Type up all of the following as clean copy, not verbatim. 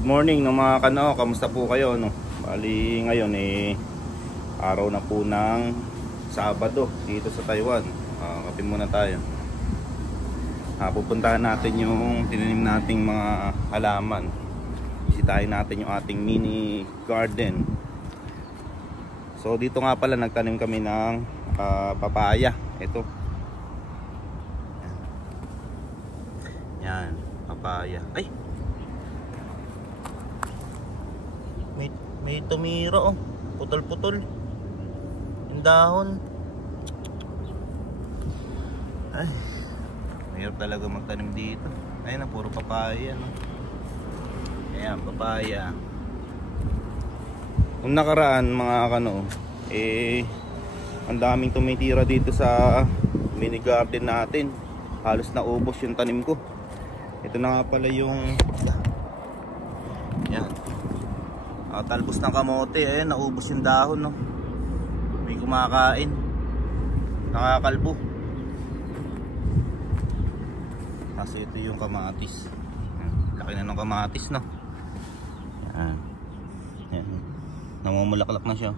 Good morning no mga kano, kamusta po kayo no? Bali ngayon araw na po ng Sabado dito sa Taiwan. Kape muna tayo. Pupuntahan natin yung tinanim nating mga halaman. Bisitahin natin yung ating mini garden. So dito nga pala nagtanim kami ng papaya. Ito. Yan, papaya. Ay. May tumira oh. Putol-putol. Yung dahon. Ay. Mahirap talaga magtanim dito. Ayun na, puro papaya no? Ayan, papaya. Kung nakaraan mga kano, ang daming tumitira dito sa mini garden natin. Halos naubos yung tanim ko. Ito na nga pala yung yan. Talbos ng kamote, ayan, naubos yung dahon no. May kumakain. Nakakalbo. Kasi ito yung kamatis. Laki na ng kamatis no. Yan. Yan. Namumulaklak na siya.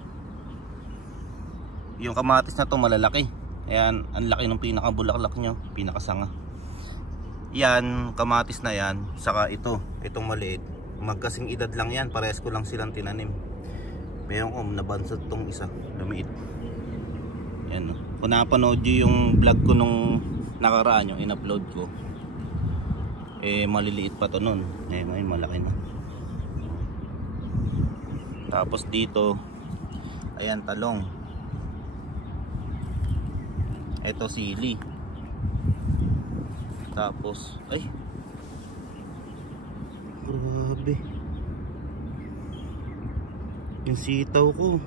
Yung kamatis na to malalaki. Ayan, ang laki ng pinakabulaklak nyo, pinakasanga. Yan, kamatis na yan. Saka itong maliit. Magkasing edad lang yan, parehas ko lang silang tinanim. Meron ko nabansot tong isa, lumiit. Yan. Kung napanood nyo yung vlog ko nung nakaraan, yung in-upload ko, maliliit pa to nun. Ngayon malaki na. Tapos dito, ayan, talong. Ito sili. Tapos, ay, grabe. Yung sitaw ko.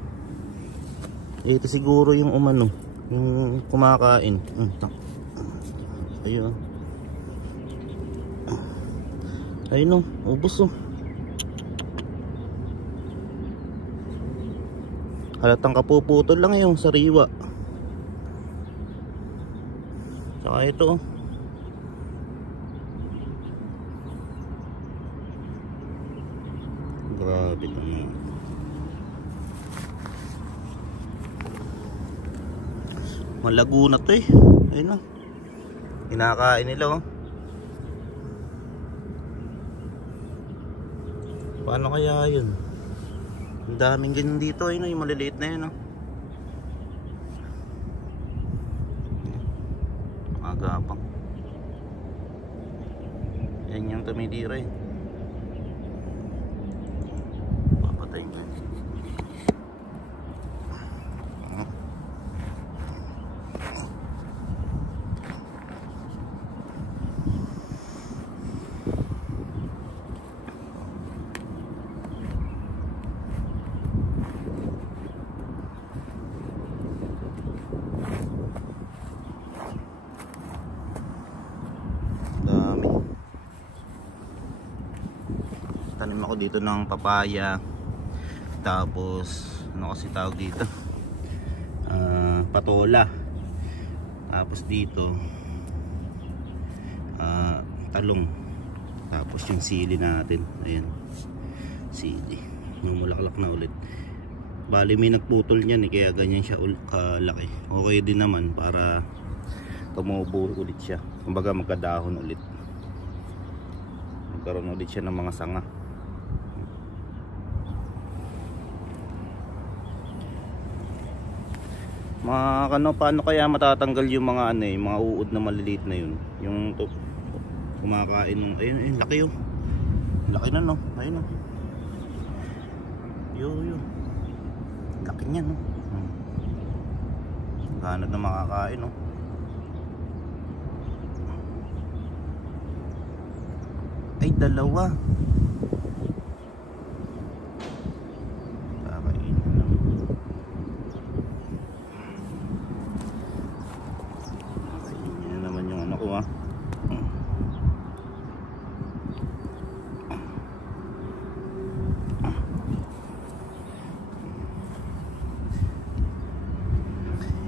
Ito siguro yung umano, yung kumakain. Ayun. Ayun o, ubos o. Halatang kapuputol lang yung sariwa. Saka ito o. Grabe naman. Malago na to eh. Ayun na. Kinakain nila oh. Paano kaya yun? Ang daming ganyan dito. Ayun yung maliliit na yun oh. Magapang. Yan yung tumitira eh. Tanim ako dito ng papaya. Tapos ano kasi tawag dito, patola. Tapos dito talong. Tapos yung sili natin, ayan, sili, namulaklak na ulit. Bali may nagputol niyan kaya ganyan siya kalaki. Okay din naman para tumubo ulit siya, kumbaga magkadahon ulit, magkaroon ulit siya ng mga sanga. Paano kaya matatanggal yung mga mga uod na maliliit na yun, yung kumakain ng ayun, laki yun, laki na no, ayun no, yun laki niya no, ganad na makakain no. Ay, dalawa.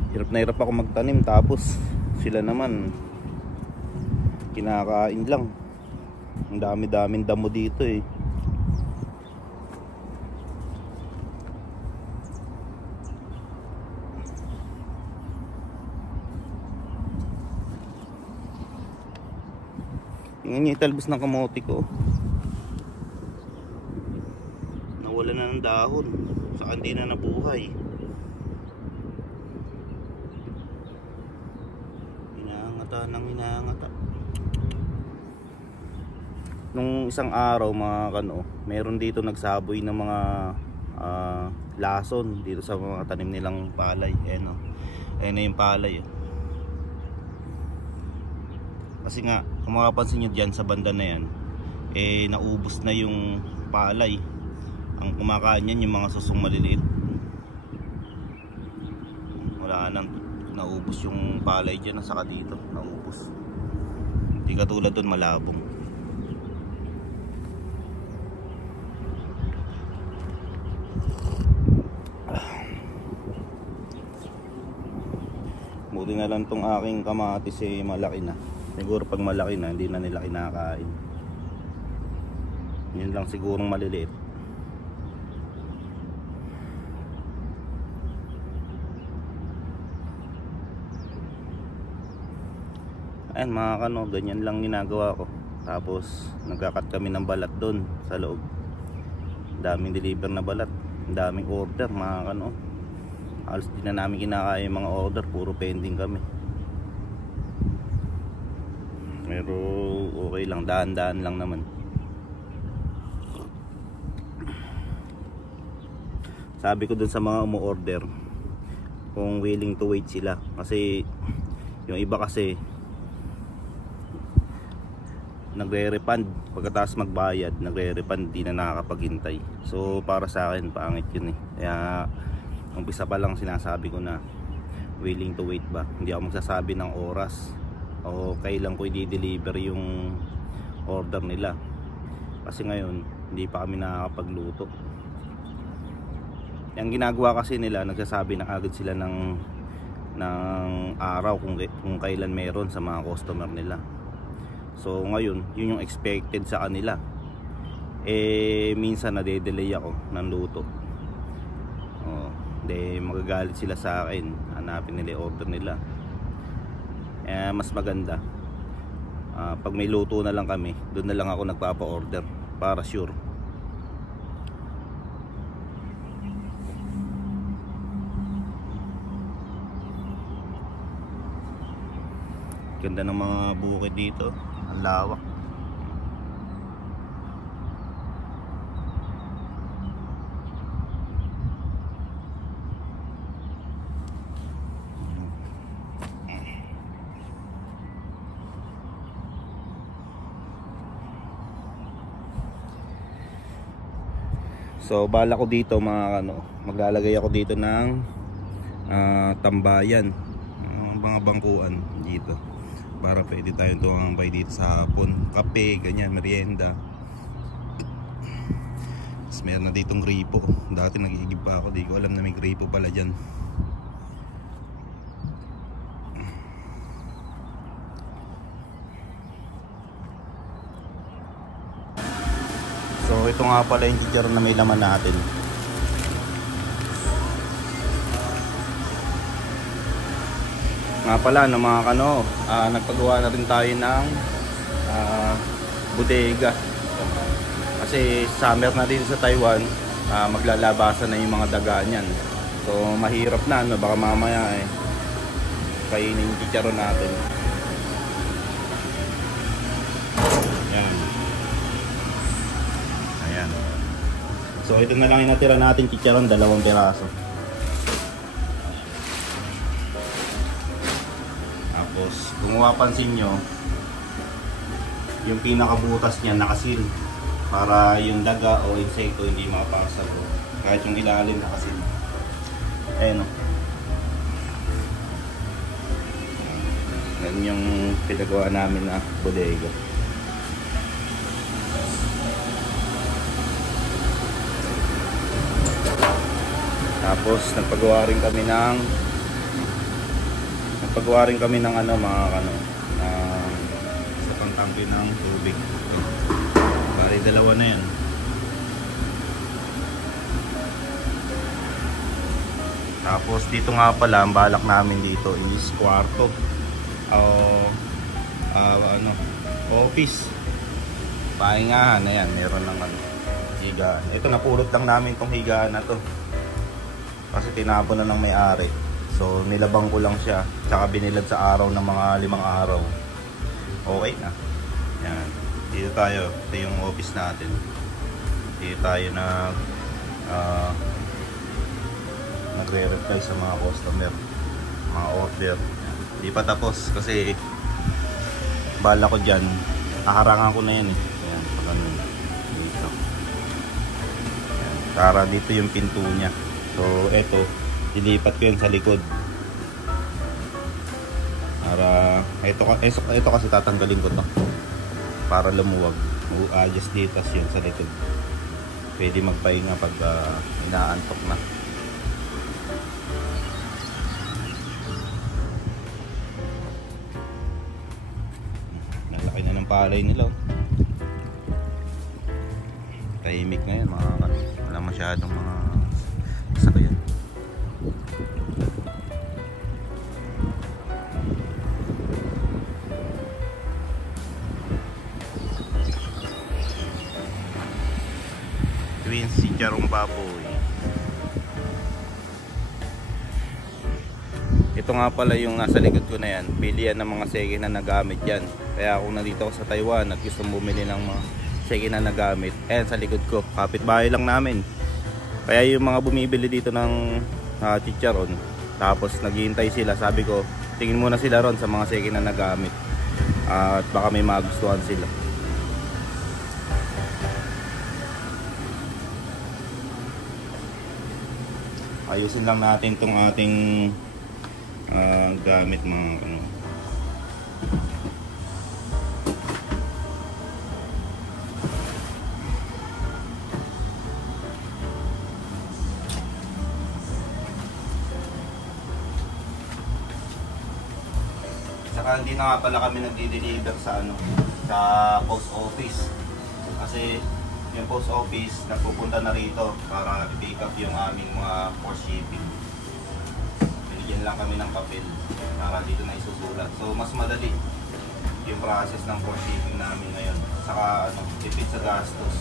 Hirap na hirap ako magtanim, tapos sila naman kinakain lang. Ang dami-daming damo dito eh. Tingnan niyo italbos ng kamote ko. Nawala na ng dahon. Saka hindi na nabuhay. Hinahangata ng hinahangata. Nung isang araw mga kano, meron dito nagsaboy ng mga lason dito sa mga tanim nilang palay. Ayan o. Ayan na yung palay. Kasi nga, kung makapansin nyo dyan sa banda na yan, naubos na yung palay. Ang kumakain yan yung mga susong maliliit. Wala nang naubos yung palay dyan, saka dito naubos. Hindi katulad doon malabong. Buti na lang tong aking kamatis malaki na. Siguro pag malaki na, hindi na nila kinakain. Yun lang sigurong maliliit. Ayan mga kano, ganyan lang ginagawa ko. Tapos nagkakat kami ng balat doon sa loob. Daming deliver na balat, daming order mga kano. Halos di na namin kinakaya yung mga order, puro pending kami. Pero okay lang, daan-daan lang naman. Sabi ko dun sa mga umu-order kung willing to wait sila. Kasi yung iba kasi nagre-refund pagkatapos magbayad, nagre-refund, di na nakakapaghintay. So para sa akin pangit yun eh. Kaya umpisa pa lang sinasabi ko na willing to wait ba. Hindi ako magsasabi ng oras o kailan ko i-deliver yung order nila. Kasi ngayon hindi pa kami nakakapagluto. Yung ginagawa kasi nila, nagsasabi na agad sila ng araw kung kailan meron sa mga customer nila. So ngayon, yun yung expected sa kanila. Minsan nade-delay ako ng luto. Magagalit sila sa akin, hanapin nila yung order nila. Mas maganda pag may luto na lang kami, doon na lang ako nagpapa-order para sure. Ganda ng mga bukid dito, ang lawak. So bala ko dito mga maglalagay ako dito ng tambayan, mga bangkuan dito para pwede tayong tumambay dito sa hapon, kape, ganyan, merienda. Tapos meron na ditong gripo. Dati nag-iigib pa ako, di ko alam na may gripo pala dyan. So ito nga pala yung chicharon na may laman natin. Nga pala mga kano, nagpagawa na rin tayo ng bodega. Kasi summer na din sa Taiwan, maglalabasan na yung mga daga niyan. So mahirap na, baka mamaya kainin yung chicharon natin. Ayan. So ito na lang yung natira natin chicharon, 2 piraso. Tapos kung mapapansin nyo, yung pinakabutas niya nakasil para yung daga o insekto hindi makapasok kahit yung ilalim nakasil. Ayan o. Yan yung pinagawa namin na bodega. Tapos nagpagawa rin kami ng mga sa pangtangke ng tubig. Bali 2 na yan. Tapos dito nga pala ang balak namin dito is kwarto o office. pahingahan. Ayan, meron ng ano, higaan. Ito, napulot lang namin tong higaan na to kasi tinapon na ng may-ari. So nilabang ko lang siya, tsaka binilad sa araw ng mga 5 araw. Okay na. Yan, dito tayo. Ito yung office natin. Dito tayo nagre-reply sa mga customer, mga order. Hindi pa tapos kasi bala ko dyan, haharangan ko na yan eh. Ayan, pag ano, dito. Ayan, para dito yung pinto nya. So eto, ilipat ko yan sa likod. Para ito kasi tatanggalin ko to para lumuwag. Adjust dito yun sa likod. Pwede magpahinga pag inaantok na. Nalaki na ng palay nila. Tahimik ngayon, wala masyadong mga sasakyan. Twins si Charong Baboy. Ito nga pala yung nasa likod ko na yan. Bilihan ng mga second na nagamit yan. Kaya kung nandito ako sa Taiwan at gusto bumili ng mga second na nagamit, ayan sa likod ko, kapitbahay lang namin. Kaya yung mga bumibili dito ng chicharon, tapos naghihintay sila, sabi ko tingin muna sila ron sa mga second na nagamit at baka may magustuhan sila. Ayusin lang natin tong ating gamit mga ano. Saka hindi na nga pala kami nagdi-deliver sa ano, sa post office. Kasi yung post office nagpupunta na rito para i-pick up yung aming mga force shipping. Binigyan lang kami ng papel para dito na isusulat. So mas madali yung process ng force shipping namin ngayon. Saka ano, tipid sa gastos.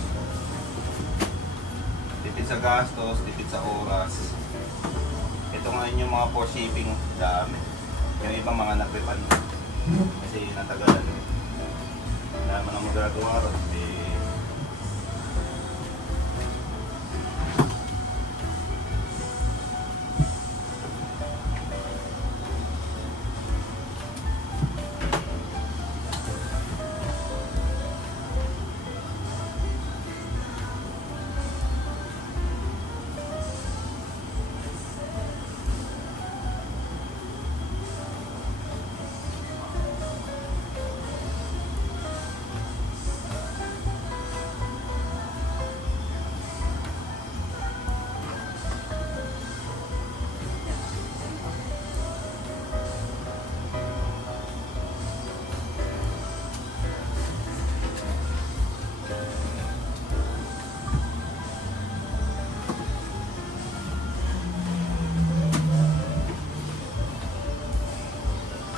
Tipid sa gastos, tipid sa oras. Ito ngayon yung mga force shipping dami. Yung ibang mga nagrepan kasi natagalan. Wala naman ang magagawa ron.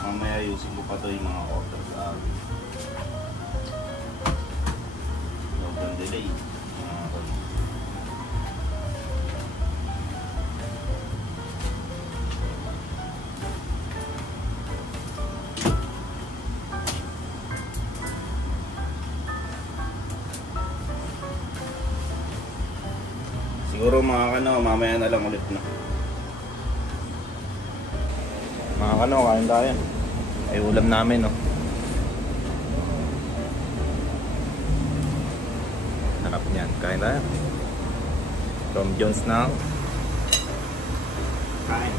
Mamaya ayusin ko pa ito yung mga order sa akin. Local delay. Siguro mga kano, mamaya na lang ulit na. Mga kano, kain tayo. Ay ulam namin, no. Sarap niyan, kain tayo. Tom Jones na. Kain.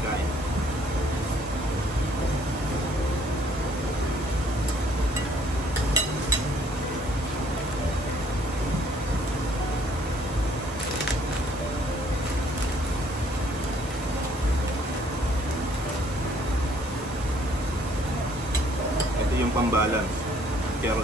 Yung pambalance pero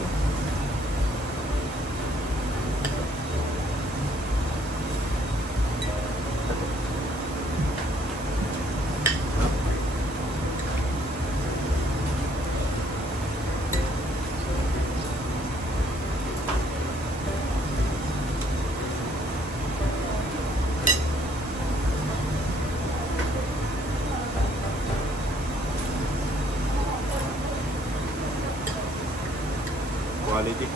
Quality.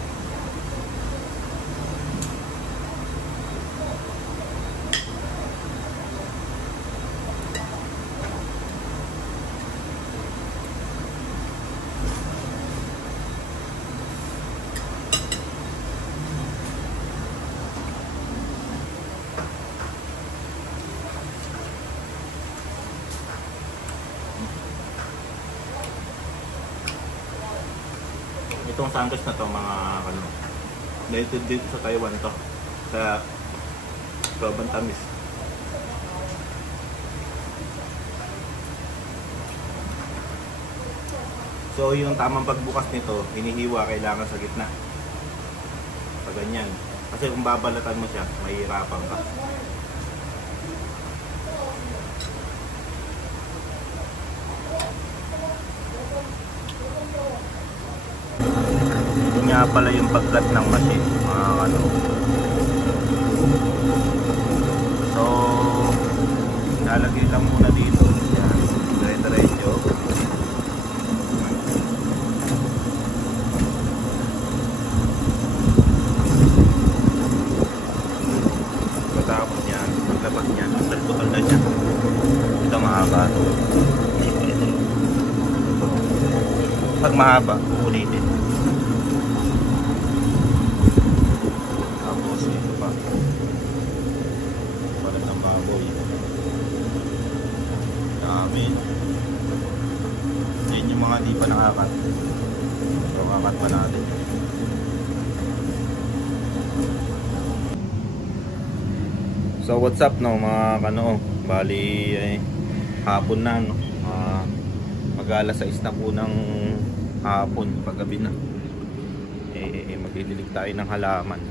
Itong sandwich na to mga ano, native dito sa Taiwan to. Kaya sobrang tamis. So yung tamang pagbukas nito, hinihiwa kailangan sa gitna. Pag ganyan. Kasi kung babalatan mo siya, mahihirapan ka. Nga pala yung pagkat ng machine, mga ano. So lalagay lang muna dito. Yan, dire-diretso. Matapos yan, maglabas yan, salputan na siya. Ito mahaba to. Pag mahaba, ulitin. Yan yung mga di pa nakakat. So kakat pa natin. So what's up no mga kano. Bali hapon na no. Mag-alas 6 na po ng hapon, paggabi na. Magdidilig tayo ng halaman.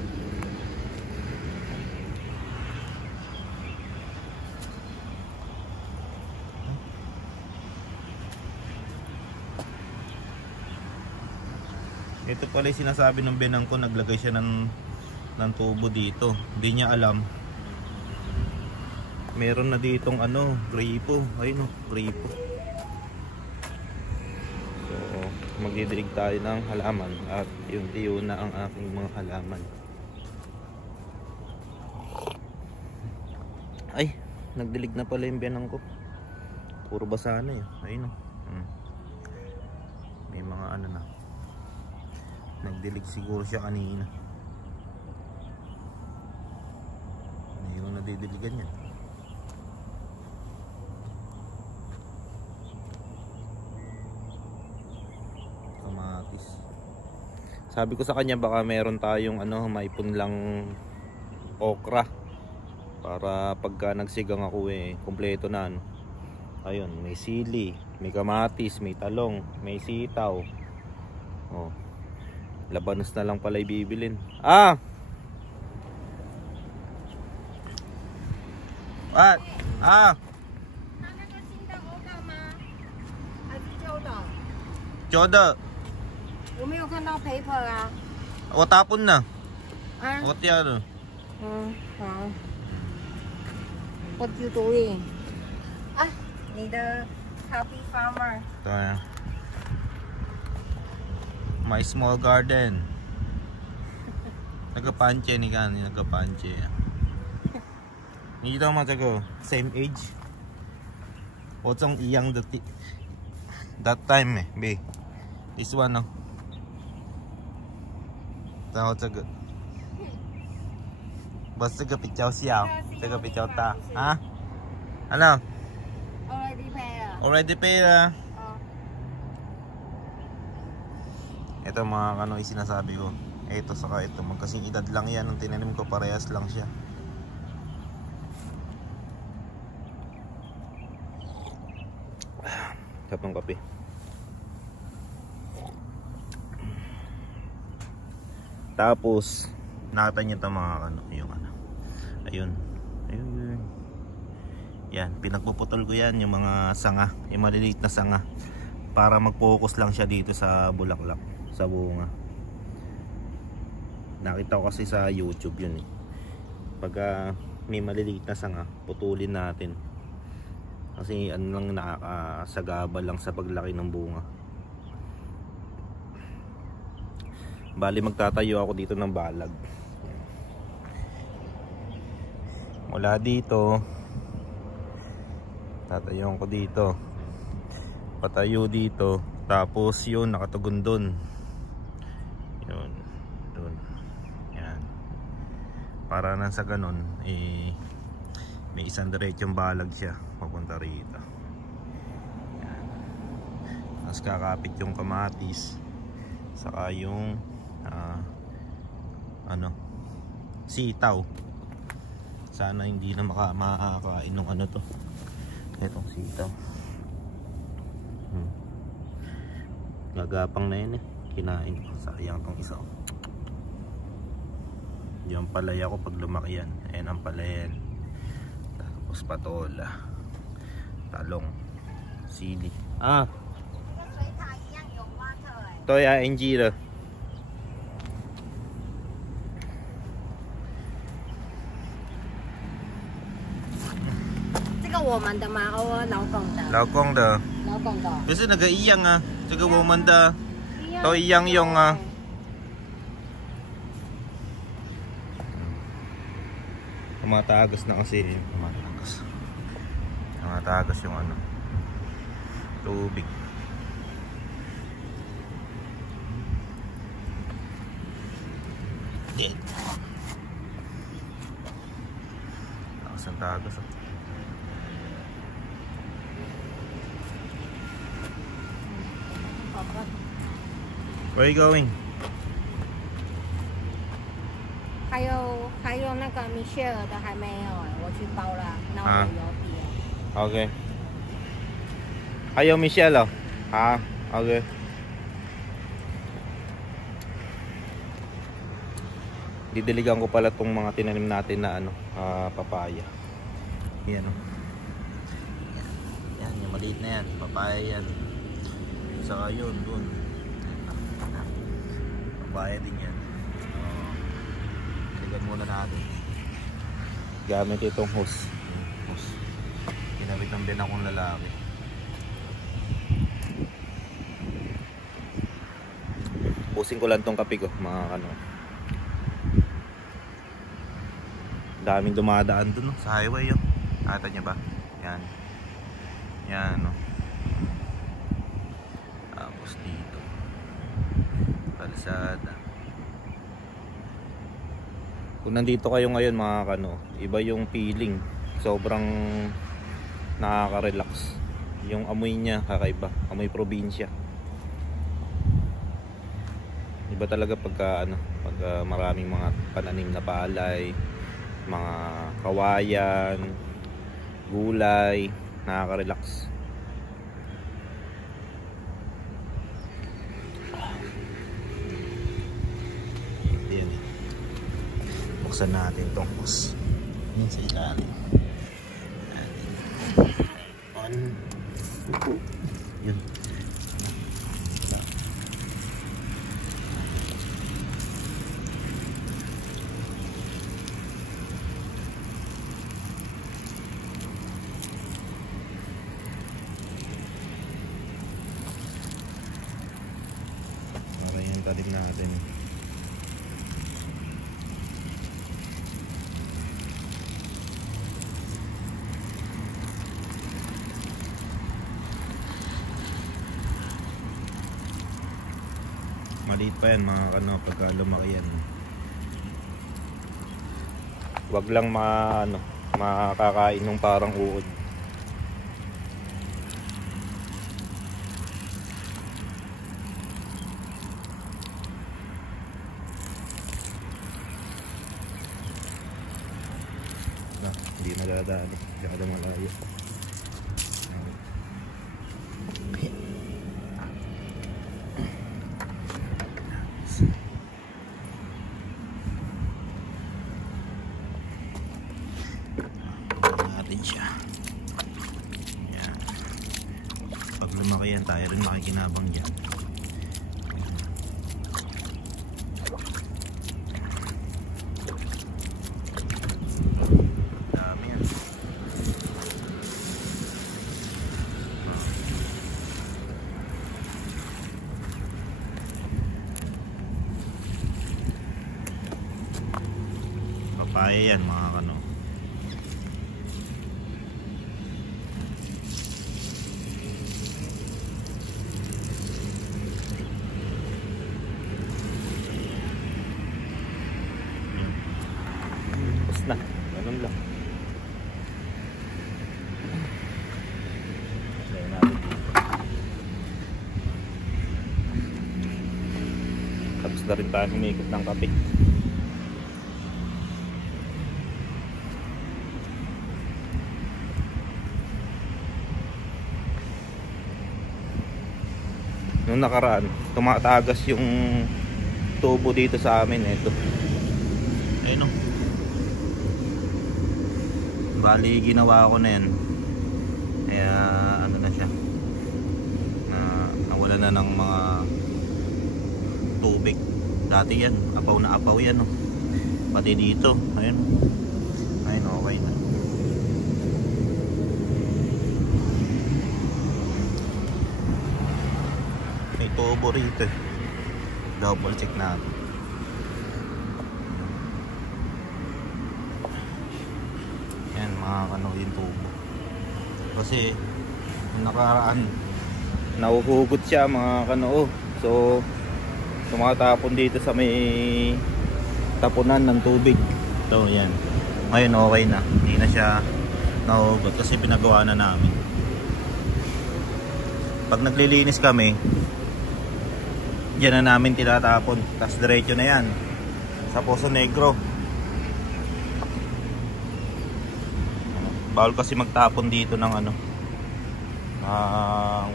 Ito pala yung sinasabi ng benang ko, naglagay siya ng tubo dito. Hindi niya alam. Meron na ditong ano, gripo. Ayun oh, gripo. So, magdidilig tayo ng halaman at yun na ang aking mga halaman. Ay, nagdilig na pala yung benang ko. Puro basa na eh. Ayun oh. May mga ano na. Nagdilig siguro siya kanina. Ngayon nadidiligan yan. Kamatis. Sabi ko sa kanya baka meron tayong ano, maipon lang okra. Para pagka nagsigang ako kompleto na ano. Ayun, may sili, may kamatis, may talong, may sitaw. Oh. Labanos na lang pala ibibilin. Ah! What? Ah! 旧的。有没有看到 paper 啊？我tapon na. 啊？ 我掉了。好。What you doing？ 啊，你的 happy farmer。 Ito yan. My small garden. Nagka-panche ni Gani, nagka-panche. Ni daw mga tago, same age. 我种一样的地 that time B. This one no. 然后这个 不是这个比较小，这个比较大啊。Ano? Already pay 了。 Already pay na. Ito mga ano yung sinasabi ko. Ito saka ito, magkasing edad lang yan. Nung tinanim ko parehas lang siya. Kapang kape. Tapos nakita niyo ito mga ano, yung ano. Ayun. Ayun. Yan, pinagpuputol ko yan yung mga sanga, yung maliliit na sanga para mag-focus lang siya dito sa bulaklak, sa bunga. Nakita ko kasi sa YouTube yun pagka may maliliit na sanga, putulin natin kasi ano lang, nakakasagabal lang sa paglaki ng bunga. Bali magtatayo ako dito ng balag. Mula dito tatayo ko dito, patayo dito, tapos yun nakatugon dun, yun dun, yan, para nang sa ganon may isang diretsong balag siya papunta rito. Yan. Tapos kakapit yung kamatis saka yung sitaw. Sana hindi na makakain ng ano to, itong sitaw. Gagapang na yun kinain ko, sayang tong isa. Yung palaya ko pag lumaki yan, ayan ang palaya yan. Tapos patola, talong, sili. Tôi NG rồi. 这个我们的吗？我老公的。老公的。老公的。可是那个一样啊，这个我们的都一样用啊。Tumatagas na kasi, tumatagas yung ano, tubig. Tagas ang tagas. Where are you going? 还有那个米歇尔的还没有我去包了，那我有笔。OK。还有米歇尔？好 ，OK。Didiligan ko pala tong mga tinanim natin na ano, papaya. Yan o. Yan, yung maliit na yan, papaya yan. Saka yun, dun. Papaya din yan. Diligan muna natin. Gamit itong hose. Ginamit ng din akong lalaki. Pusin ko lang tong kape ko, mga ano. Daming dumadaan dun, no? Sa highway yun. Nakita niya ba? Yan. Yan, no? Tapos dito kalsada. Kung nandito kayo ngayon mga kano, iba yung feeling. Sobrang nakaka-relax. Yung amoy niya kakaiba. Amoy probinsya. Iba talaga pagka ano, pagka maraming mga pananim na palay, mga kawayan, gulay, nakaka-relax. Yan. Buksan natin itong hose. Yan sa ilalim. Yun. Talim natin. Maliit pa yan mga kano pagka lumaki yan. Wag lang makakain ng parang uod. Hindi nadadaan, masyado malayo. Natin siya. Yan. Pag lumaki yan, tayo rin makikinabang dyan. Kaya yan mga kano. Tapos na. Ganun lang. Lagyan natin dito. Tapos na rin tayo humikot ng kape. Nung nakaraan, tumatagas yung tubo dito sa amin. Ito. Ayun o. Bali, ginawa ko na yan. Kaya, ano na siya. Nawala na ng mga tubig. Dati yan, apaw na apaw yan. Oh. Pati dito. Ayun. Ayun, okay na. May tubo rito eh. Double check natin. Yan, mga ano yung tubo. Kasi nakaraan nahuhugot siya mga kanoo. So tumatapon dito sa may tapunan ng tubig. So yan. Ngayon okay na. Hindi na siya nahuhugot kasi pinagawa na namin. Pag naglilinis kami, diyan na namin tinatapon. Tapos diretso na yan sa Poso Negro. Bawal kasi magtapon dito ng ano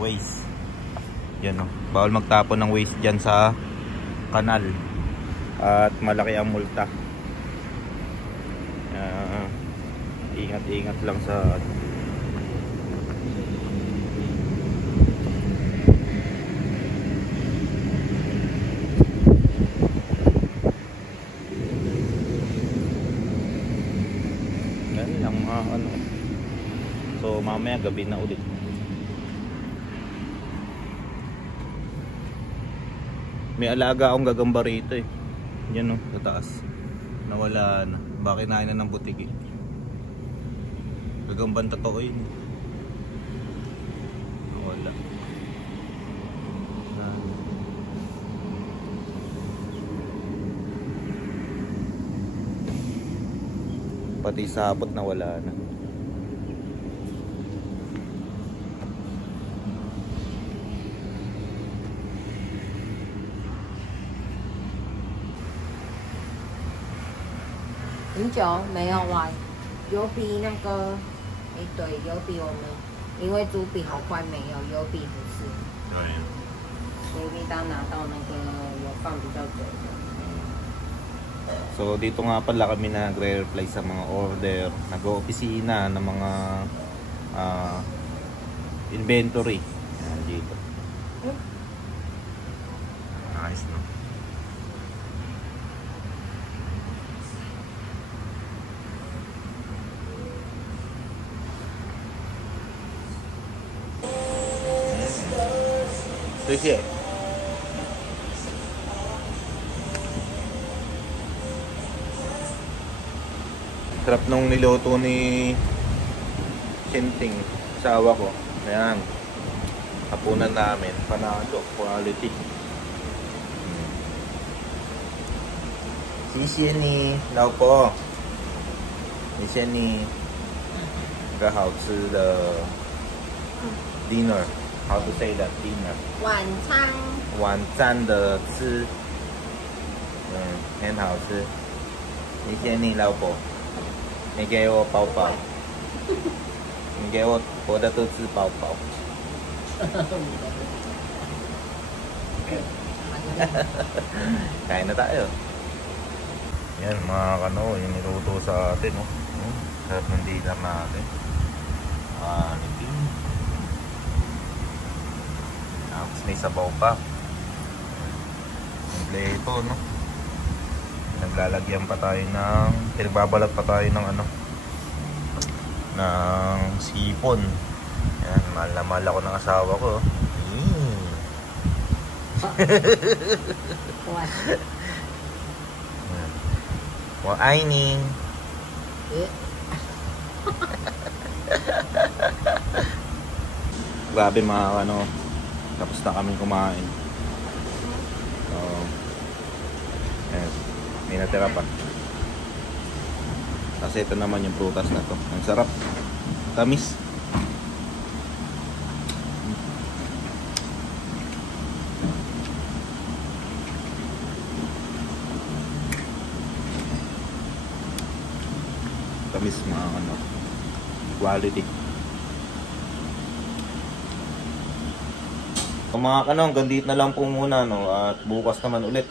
waste. Yan o. Bawal magtapon ng waste dyan sa kanal. At malaki ang multa. Ingat-ingat lang sa lang mga ano. So mamaya gabi na ulit. May alaga akong gagamba rito eh. Yan o, sa taas. Nawala na. Baka kinain na ng butig eh. Gagambang totoo yun. Nawala. Pati sapot nawala na.很久没有玩，有比那个，对，有比我们，因为猪比好快没有，有比不是，对，有比当拿到那个有放比较久的。 So dito nga pala kami nagre-reply sa mga order, nag-oopisina ng mga inventory. Yan dito. Nice no. Sige. Sarap nung niluto ni Shinting, asawa ko. Ayan. Hapunan namin. Panalo. Quality. Xie ni Lao Po. 你先你一个好吃的 dinner. How to say that dinner? 晚餐。晚餐的吃，很好吃。你先你老婆。 你给我包包，你给我的都是包包。Kain na tayo. Yan mga kano, yung niluto sa atin. Oh. Sarap ng dinner natin. Nitin. Tapos may sabaw pa. Kompleto, no? Naglalagyan pa tayo ng pinagbabalat pa tayo ng ano ng sipon. Yan, mahal na mahal ako ng asawa ko. Wa ai ni Grabe mga ano, tapos na kaming kumain. So, eh, may natira pa. Kasi ito naman yung prutas na to. Ang sarap. Tamis. Tamis mga ano, quality. So mga kanong, hanggang dito na lang po muna, no? At bukas naman ulit.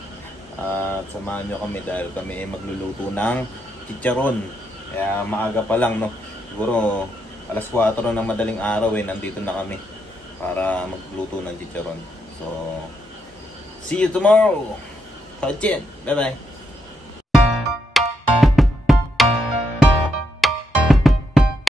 At samahan nyo kami dahil kami ay magluluto ng chicharon. Kaya maaga pa lang, no? Siguro alas 4 ng madaling araw nandito na kami para magluto ng chicharon. So, see you tomorrow! Bye bye!